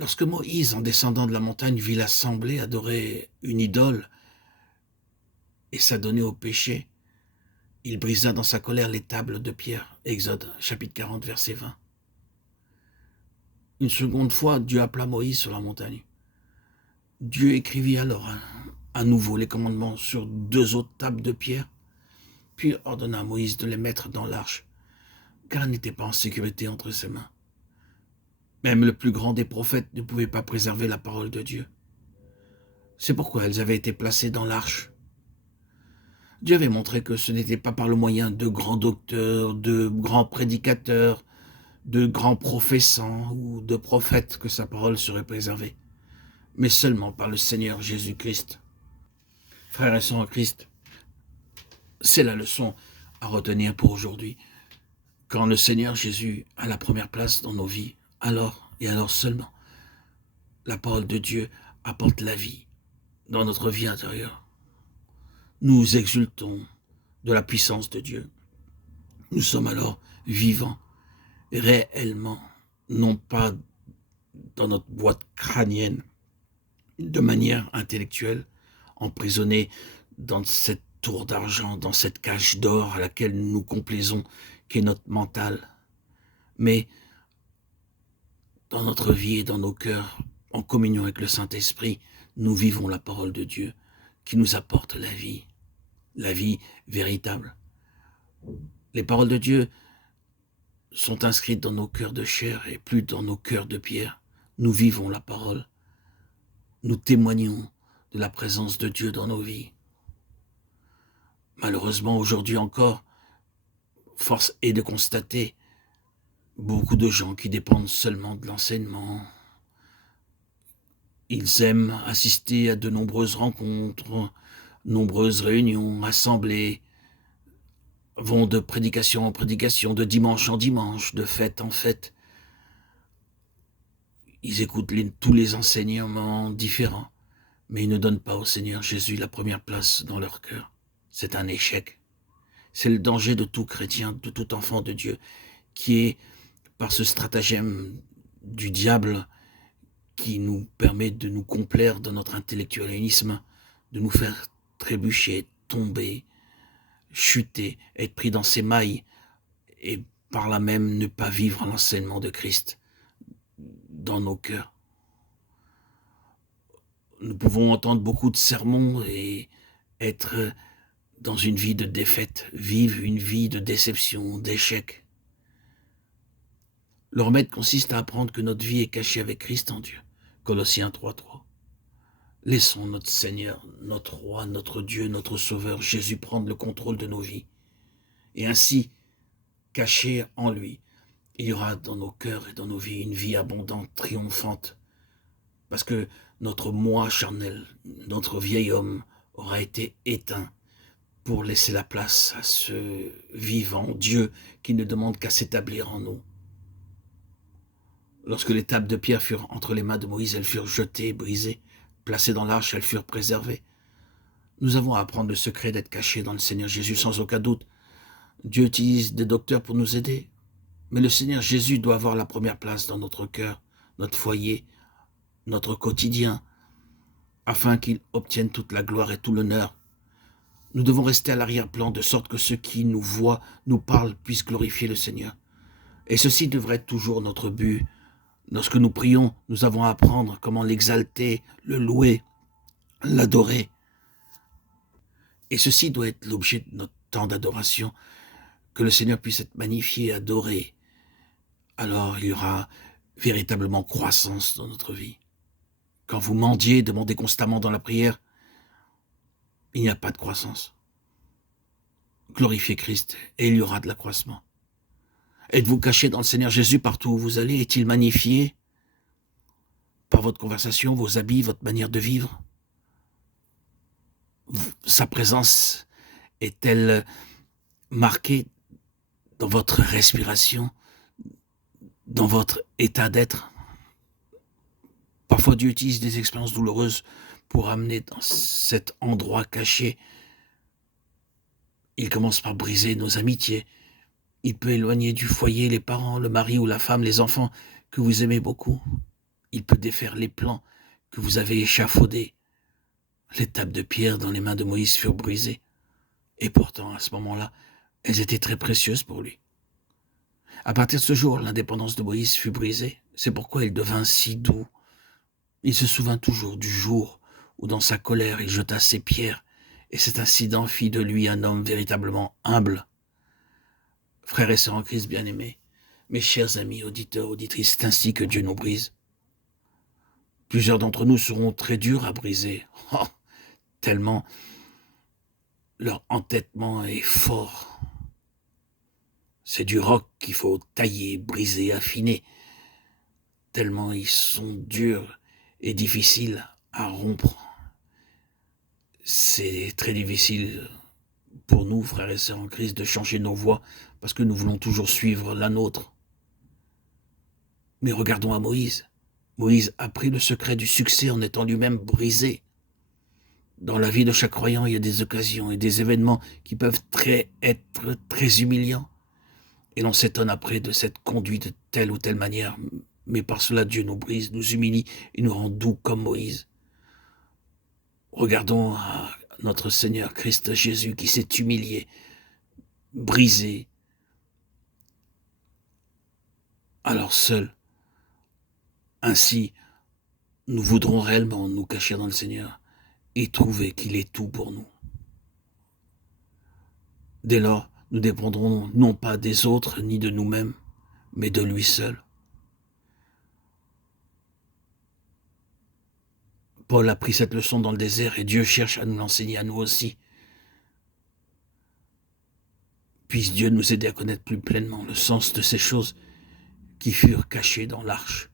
Lorsque Moïse, en descendant de la montagne, vit l'assemblée adorer une idole et s'adonner au péché, il brisa dans sa colère les tables de pierre. Exode chapitre 40, verset 20. Une seconde fois, Dieu appela Moïse sur la montagne. Dieu écrivit alors à nouveau les commandements sur 2 autres tables de pierre, puis ordonna à Moïse de les mettre dans l'arche, car elle n'était pas en sécurité entre ses mains. Même le plus grand des prophètes ne pouvait pas préserver la parole de Dieu. C'est pourquoi elles avaient été placées dans l'arche. Dieu avait montré que ce n'était pas par le moyen de grands docteurs, de grands prédicateurs, de grands professants ou de prophètes que sa parole serait préservée, mais seulement par le Seigneur Jésus-Christ. Frères et sœurs en Christ, c'est la leçon à retenir pour aujourd'hui. Quand le Seigneur Jésus a la première place dans nos vies, alors et alors seulement, la parole de Dieu apporte la vie dans notre vie intérieure. Nous exultons de la puissance de Dieu. Nous sommes alors vivants, réellement, non pas dans notre boîte crânienne, de manière intellectuelle, emprisonnés dans cette tour d'argent, dans cette cage d'or à laquelle nous nous complaisons, qui est notre mental, mais dans notre vie et dans nos cœurs, en communion avec le Saint-Esprit, nous vivons la parole de Dieu qui nous apporte la vie véritable. Les paroles de Dieu sont inscrites dans nos cœurs de chair et plus dans nos cœurs de pierre. Nous vivons la parole. Nous témoignons de la présence de Dieu dans nos vies. Malheureusement, aujourd'hui encore, force est de constater beaucoup de gens qui dépendent seulement de l'enseignement. Ils aiment assister à de nombreuses rencontres, nombreuses réunions, assemblées, vont de prédication en prédication, de dimanche en dimanche, de fête en fête. Ils écoutent tous les enseignements différents, mais ils ne donnent pas au Seigneur Jésus la première place dans leur cœur. C'est un échec. C'est le danger de tout chrétien, de tout enfant de Dieu, qui est, par ce stratagème du diable, qui nous permet de nous complaire dans notre intellectualisme, de nous faire trébucher, tomber, chuter, être pris dans ses mailles, et par là même ne pas vivre l'enseignement de Christ dans nos cœurs. Nous pouvons entendre beaucoup de sermons et être dans une vie de défaite, vivre une vie de déception, d'échec. Le remède consiste à apprendre que notre vie est cachée avec Christ en Dieu. Colossiens 3:3. Laissons notre Seigneur, notre Roi, notre Dieu, notre Sauveur, Jésus prendre le contrôle de nos vies. Et ainsi, caché en lui, il y aura dans nos cœurs et dans nos vies une vie abondante, triomphante. Parce que notre moi charnel, notre vieil homme, aura été éteint pour laisser la place à ce vivant Dieu qui ne demande qu'à s'établir en nous. Lorsque les tables de pierre furent entre les mains de Moïse, elles furent jetées, brisées, placées dans l'arche, elles furent préservées. Nous avons à apprendre le secret d'être cachés dans le Seigneur Jésus sans aucun doute. Dieu utilise des docteurs pour nous aider, mais le Seigneur Jésus doit avoir la première place dans notre cœur, notre foyer, notre quotidien, afin qu'il obtienne toute la gloire et tout l'honneur. Nous devons rester à l'arrière-plan de sorte que ceux qui nous voient, nous parlent, puissent glorifier le Seigneur. Et ceci devrait être toujours notre but. Lorsque nous prions, nous avons à apprendre comment l'exalter, le louer, l'adorer. Et ceci doit être l'objet de notre temps d'adoration, que le Seigneur puisse être magnifié, adoré. Alors il y aura véritablement croissance dans notre vie. Quand vous mendiez, demandez constamment dans la prière, il n'y a pas de croissance. Glorifiez Christ et il y aura de l'accroissement. Êtes-vous caché dans le Seigneur Jésus partout où vous allez? Est-il magnifié par votre conversation, vos habits, votre manière de vivre? Sa présence est-elle marquée dans votre respiration, dans votre état d'être? Parfois Dieu utilise des expériences douloureuses pour amener dans cet endroit caché. Il commence par briser nos amitiés. Il peut éloigner du foyer les parents, le mari ou la femme, les enfants que vous aimez beaucoup. il peut défaire les plans que vous avez échafaudés. Les tables de pierre dans les mains de Moïse furent brisées. Et pourtant, à ce moment-là, elles étaient très précieuses pour lui. À partir de ce jour, l'indépendance de Moïse fut brisée. C'est pourquoi il devint si doux. Il se souvint toujours du jour où, dans sa colère, il jeta ses pierres, et cet incident fit de lui un homme véritablement humble. Frères et sœurs en Christ bien-aimés, mes chers amis, auditeurs, auditrices, c'est ainsi que Dieu nous brise. Plusieurs d'entre nous seront très durs à briser, tellement leur entêtement est fort. C'est du roc qu'il faut tailler, briser, affiner, tellement ils sont durs et difficiles à rompre. C'est très difficile pour nous, frères et sœurs en Christ, de changer nos voies parce que nous voulons toujours suivre la nôtre. Mais regardons à Moïse. Moïse a pris le secret du succès en étant lui-même brisé. Dans la vie de chaque croyant, il y a des occasions et des événements qui peuvent être très humiliants. Et l'on s'étonne après de cette conduite de telle ou telle manière. Mais par cela, Dieu nous brise, nous humilie et nous rend doux comme Moïse. Regardons à notre Seigneur Christ Jésus qui s'est humilié, brisé. Alors seul, ainsi, nous voudrons réellement nous cacher dans le Seigneur et trouver qu'il est tout pour nous. Dès lors, nous dépendrons non pas des autres ni de nous-mêmes, mais de lui seul. Paul a pris cette leçon dans le désert et Dieu cherche à nous l'enseigner à nous aussi. Puisse Dieu nous aider à connaître plus pleinement le sens de ces choses qui furent cachées dans l'arche.